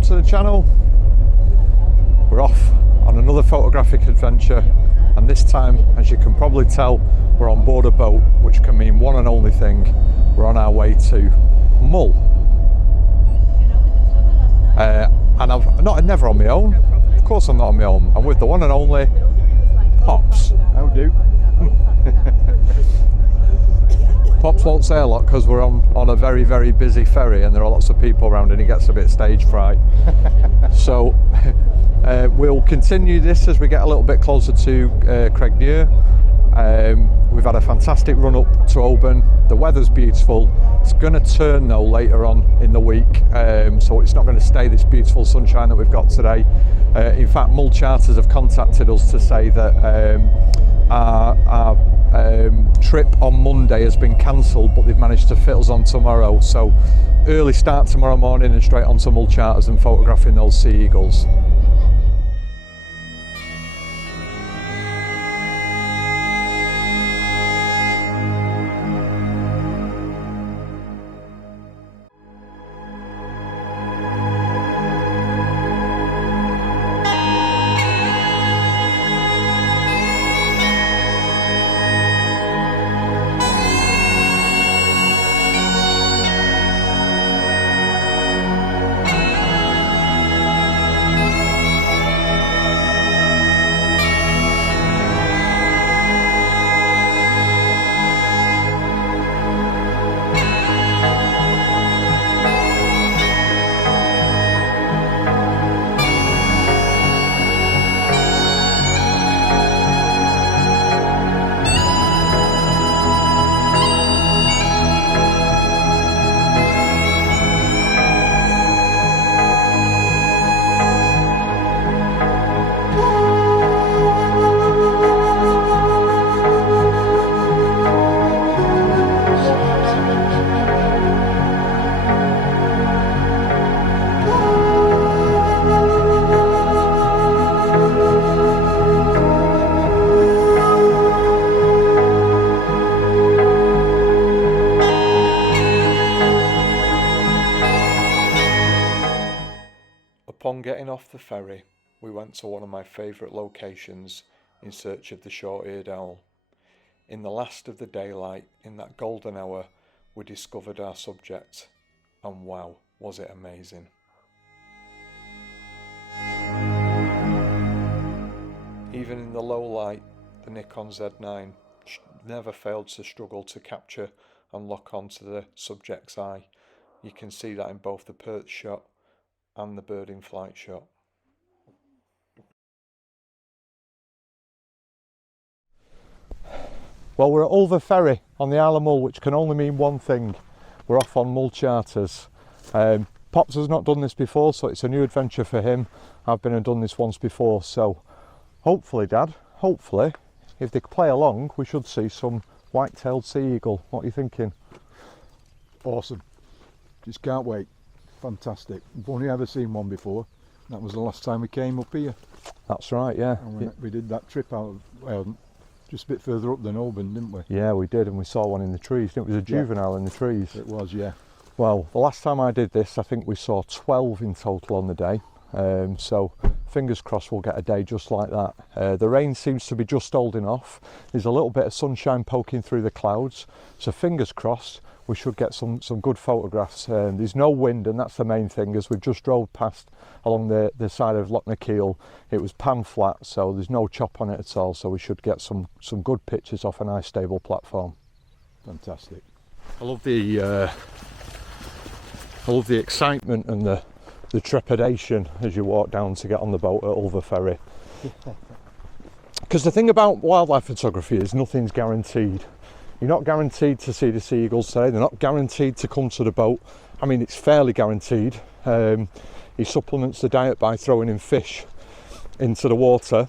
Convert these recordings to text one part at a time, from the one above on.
welcome to the channel. We're off on another photographic adventure, and this time, as you can probably tell, we're on board a boat, which can mean one and only thing: we're on our way to Mull. And I'm never on my own. Of course I'm not on my own. I'm with the one and only Pops. How do? Pops won't say a lot because we're on a very, very busy ferry and there are lots of people around and he gets a bit stage fright. So we'll continue this as we get a little bit closer to Craignier. We've had a fantastic run up to Oban. The weather's beautiful. It's going to turn though later on in the week, so it's not going to stay this beautiful sunshine that we've got today. In fact, Mull Charters have contacted us to say that our trip on Monday has been cancelled, but they've managed to fit us on tomorrow. So early start tomorrow morning and straight on to Mull Charters and photographing those sea eagles. Upon getting off the ferry, we went to one of my favourite locations in search of the short-eared owl. In the last of the daylight, in that golden hour, we discovered our subject, and wow, was it amazing. Even in the low light, the Nikon Z9 never failed to struggle to capture and lock onto the subject's eye. You can see that in both the perch shot and the bird in flight shot. Well, we're at Ulva Ferry on the Isle of Mull, which can only mean one thing: we're off on Mull Charters. Pops has not done this before, so it's a new adventure for him. I've been and done this once before, so hopefully, Dad, hopefully, if they play along, we should see some white-tailed sea eagle. What are you thinking? Awesome. Just can't wait. Fantastic. We've only ever seen one before. That was the last time we came up here. That's right, yeah. And we did that trip out, just a bit further up than Oban, didn't we? Yeah, we did, and we saw one in the trees. It was a juvenile in the trees. It was, yeah. Well, the last time I did this, I think we saw 12 in total on the day. So fingers crossed we'll get a day just like that. The rain seems to be just holding off. There's a little bit of sunshine poking through the clouds, so fingers crossed we should get some good photographs. There's no wind, and that's the main thing. As we've just drove past along the side of Loch Keel, it was pan flat, so there's no chop on it at all, so we should get some good pictures off a nice stable platform. Fantastic. I love the excitement and the trepidation as you walk down to get on the boat at Ulva Ferry. Because the thing about wildlife photography is nothing's guaranteed. You're not guaranteed to see the sea eagles today. They're not guaranteed to come to the boat. I mean, it's fairly guaranteed. He supplements the diet by throwing in fish into the water,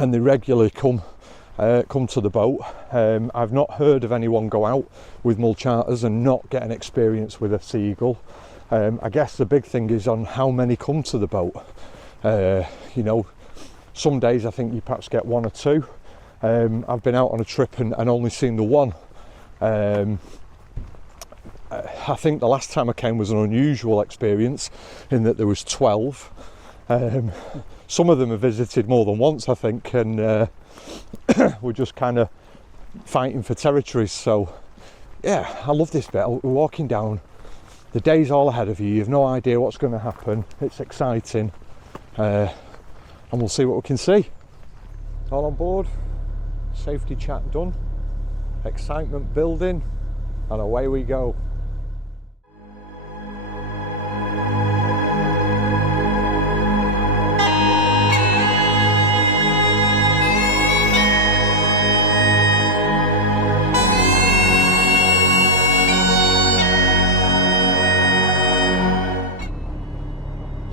and they regularly come to the boat. I've not heard of anyone go out with Mull Charters and not get an experience with a sea eagle. I guess the big thing is on how many come to the boat. You know, some days I think you perhaps get one or two. I've been out on a trip and only seen the one. I think the last time I came was an unusual experience in that there was 12. Some of them have visited more than once, I think, and we're just kind of fighting for territories. So yeah, I love this bit. We're walking down, the day's all ahead of you, you've no idea what's going to happen, it's exciting, and we'll see what we can see. All on board, safety chat done, excitement building, and away we go.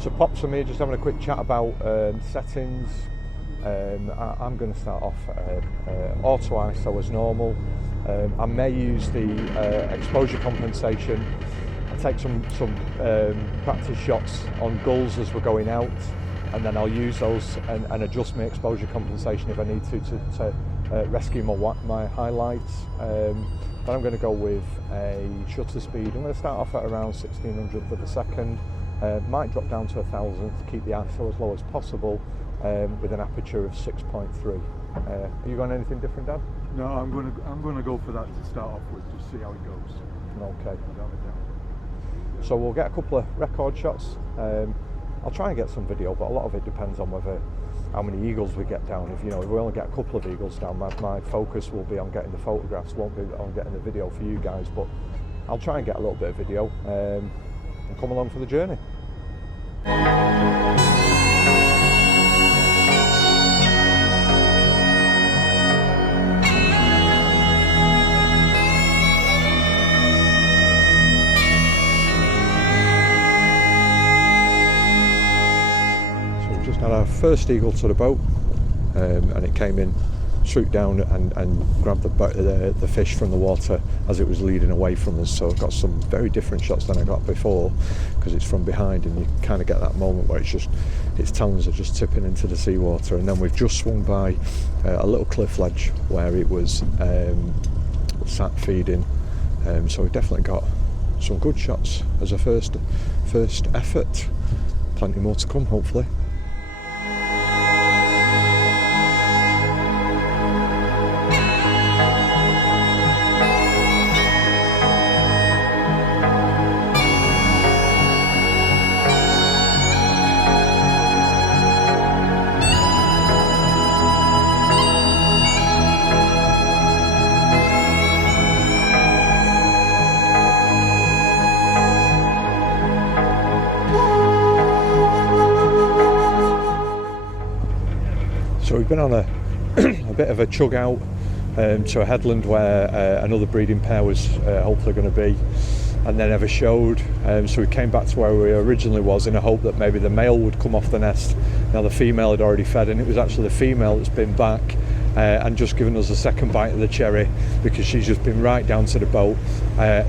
So Pops and me just having a quick chat about settings. I'm going to start off auto ISO as normal. I may use the exposure compensation. I take some practice shots on gulls as we're going out, and then I'll use those and adjust my exposure compensation if I need to rescue my highlights. But I'm going to go with a shutter speed. I'm going to start off at around 1600th of a second. Might drop down to 1000 to keep the ISO as low as possible, with an aperture of 6.3. Are you going anything different, Dan? No, I'm going to go for that to start off with, just see how it goes. Okay. So we'll get a couple of record shots. I'll try and get some video, but a lot of it depends on how many eagles we get down. If we only get a couple of eagles down, my focus will be on getting the photographs, won't be on getting the video for you guys. But I'll try and get a little bit of video and come along for the journey. Had our first eagle to the boat, and it came in, swooped down and grabbed the fish from the water as it was leading away from us. So I've got some very different shots than I got before, because it's from behind and you kind of get that moment where its talons are just tipping into the seawater. And then we've just swung by a little cliff ledge where it was sat feeding, so we've definitely got some good shots as a first effort. Plenty more to come, hopefully. So we've been on a bit of a chug out to a headland where another breeding pair was hopefully going to be, and they never showed. So we came back to where we originally was in a hope that maybe the male would come off the nest. Now the female had already fed, and it was actually the female that's been back and just given us a second bite of the cherry, because she's just been right down to the boat,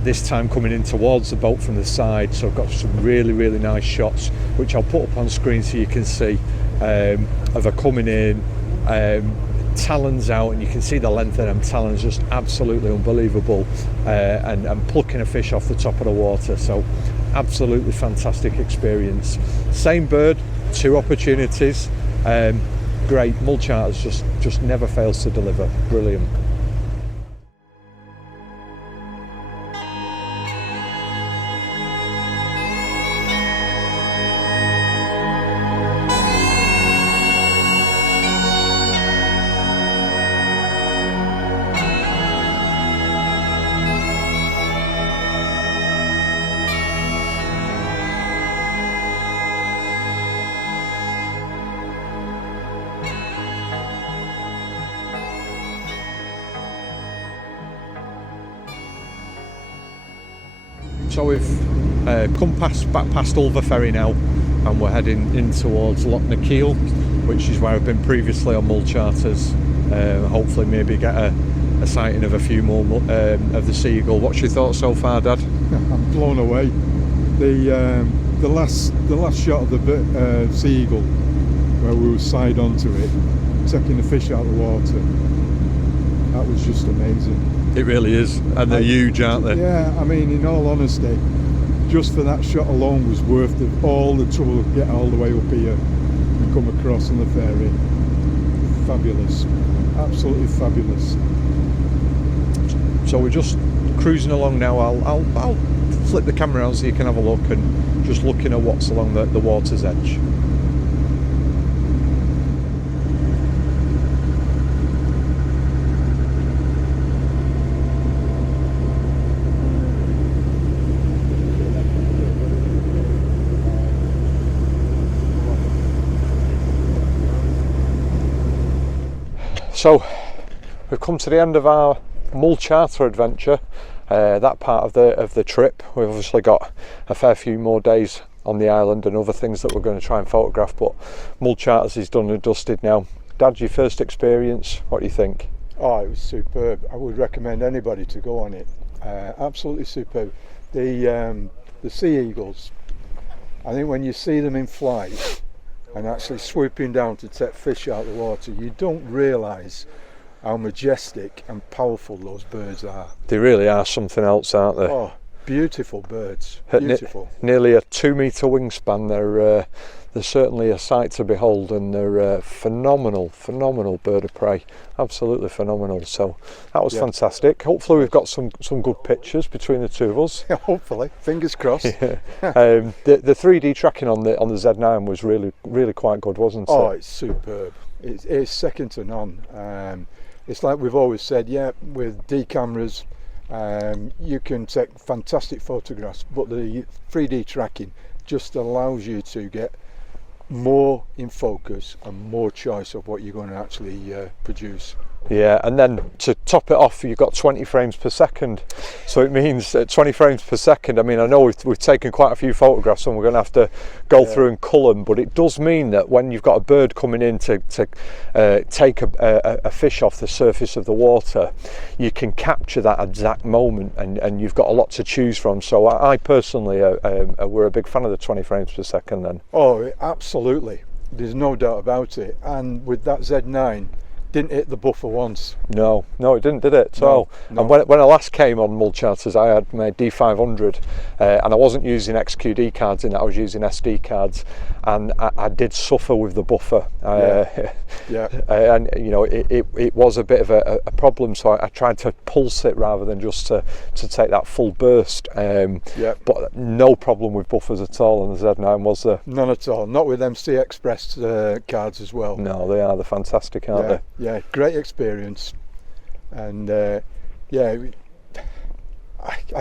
this time coming in towards the boat from the side. So I've got some really nice shots which I'll put up on screen so you can see, of her coming in, talons out, and you can see the length of them talons, just absolutely unbelievable, and plucking a fish off the top of the water. So absolutely fantastic experience. Same bird, 2 opportunities. Great. Mull Charters just never fails to deliver. Brilliant. So we've come back past Ulva Ferry now, and we're heading in towards Loch Nakeal, which is where I've been previously on Mull Charters. Hopefully maybe get a sighting of a few more of the seagull. What's your thoughts so far, Dad? I'm blown away. The last shot of the seagull, where we were side onto it, taking the fish out of the water, that was just amazing. It really is, and they're huge, aren't they? Yeah, I mean, in all honesty, just for that shot alone was worth all the trouble to get all the way up here and come across on the ferry. Fabulous, absolutely fabulous. So we're just cruising along now. I'll flip the camera around so you can have a look, and just looking at what's along the water's edge. So we've come to the end of our Mull Charter adventure, that part of the trip. We've obviously got a fair few more days on the island and other things that we're going to try and photograph, but Mull Charters is done and dusted now. Dad, your first experience, what do you think? Oh, it was superb. I would recommend anybody to go on it. Absolutely superb. The sea eagles, I think when you see them in flight and actually swooping down to take fish out of the water, you don't realise how majestic and powerful those birds are. They really are something else, aren't they? Oh, beautiful birds, beautiful. Nearly a 2 metre wingspan. They're certainly a sight to behold, and they're a phenomenal bird of prey. Absolutely phenomenal. So that was fantastic. Hopefully we've got some good pictures between the two of us. Hopefully, fingers crossed. Yeah. The 3D tracking on the Z9 was really quite good, wasn't it? Oh, it's superb. It's second to none. It's like we've always said, yeah, with D cameras you can take fantastic photographs, but the 3D tracking just allows you to get more in focus and more choice of what you're going to actually produce. Yeah, and then to top it off, you've got 20 frames per second. So it means 20 frames per second. I mean, I know we've taken quite a few photographs and we're going to have to go through and cull them, but it does mean that when you've got a bird coming in to take a fish off the surface of the water, you can capture that exact moment, and you've got a lot to choose from. So I personally, we're a big fan of the 20 frames per second then. Oh, absolutely. There's no doubt about it. And with that Z9, didn't hit the buffer once. No, it didn't, did it? So, no. And when I last came on Mull Charters, I had my D500, and I wasn't using XQD cards in that. I was using SD cards, and I did suffer with the buffer. And you know, it was a bit of a problem. So I tried to pulse it rather than just to take that full burst. But no problem with buffers at all on the Z9, was there? None at all. Not with MC Express cards as well. No, they're fantastic, aren't they? Yeah, great experience, and I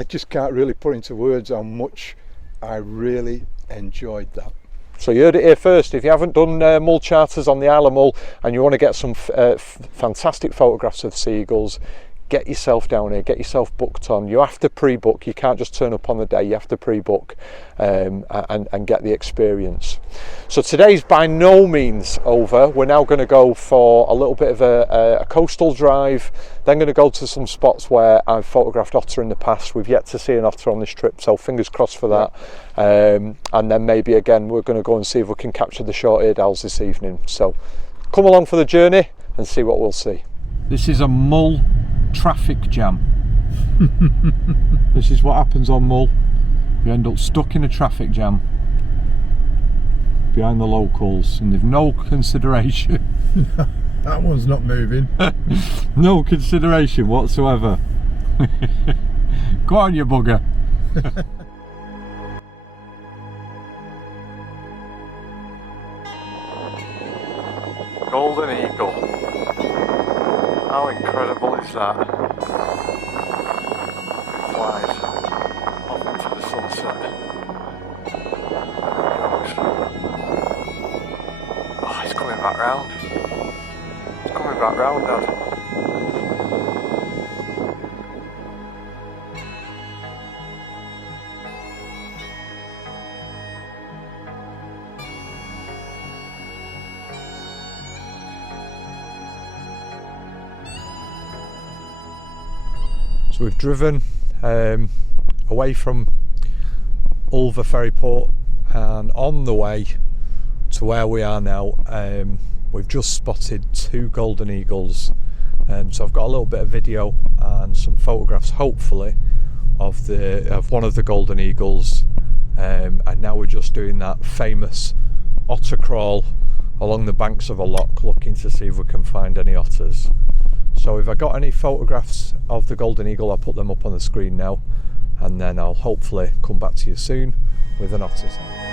just can't really put into words how much I really enjoyed that. So you heard it here first. If you haven't done Mull Charters on the Isle of Mull and you want to get some fantastic photographs of seagulls, get yourself down here, get yourself booked on. You have to pre-book. You can't just turn up on the day. You have to pre-book and get the experience. So today's by no means over. We're now going to go for a little bit of a coastal drive, then going to go to some spots where I've photographed otter in the past. We've yet to see an otter on this trip, so fingers crossed for that. And then maybe again we're going to go and see if we can capture the short-eared owls this evening. So come along for the journey and see what we'll see. This is a Mull traffic jam. This is what happens on Mull. You end up stuck in a traffic jam behind the locals, and they've no consideration. That one's not moving. No consideration whatsoever. Go on, you bugger. Golden eagle. How incredible is that? It flies off into the sunset. There it goes. Oh, it's coming back round. It's coming back round, Dad. So we've driven away from Ulva ferry port, and on the way to where we are now, we've just spotted two golden eagles So I've got a little bit of video and some photographs, hopefully, of one of the golden eagles, and now we're just doing that famous otter crawl along the banks of a loch, looking to see if we can find any otters. So if I got any photographs of the golden eagle, I'll put them up on the screen now, and then I'll hopefully come back to you soon with an otter sound.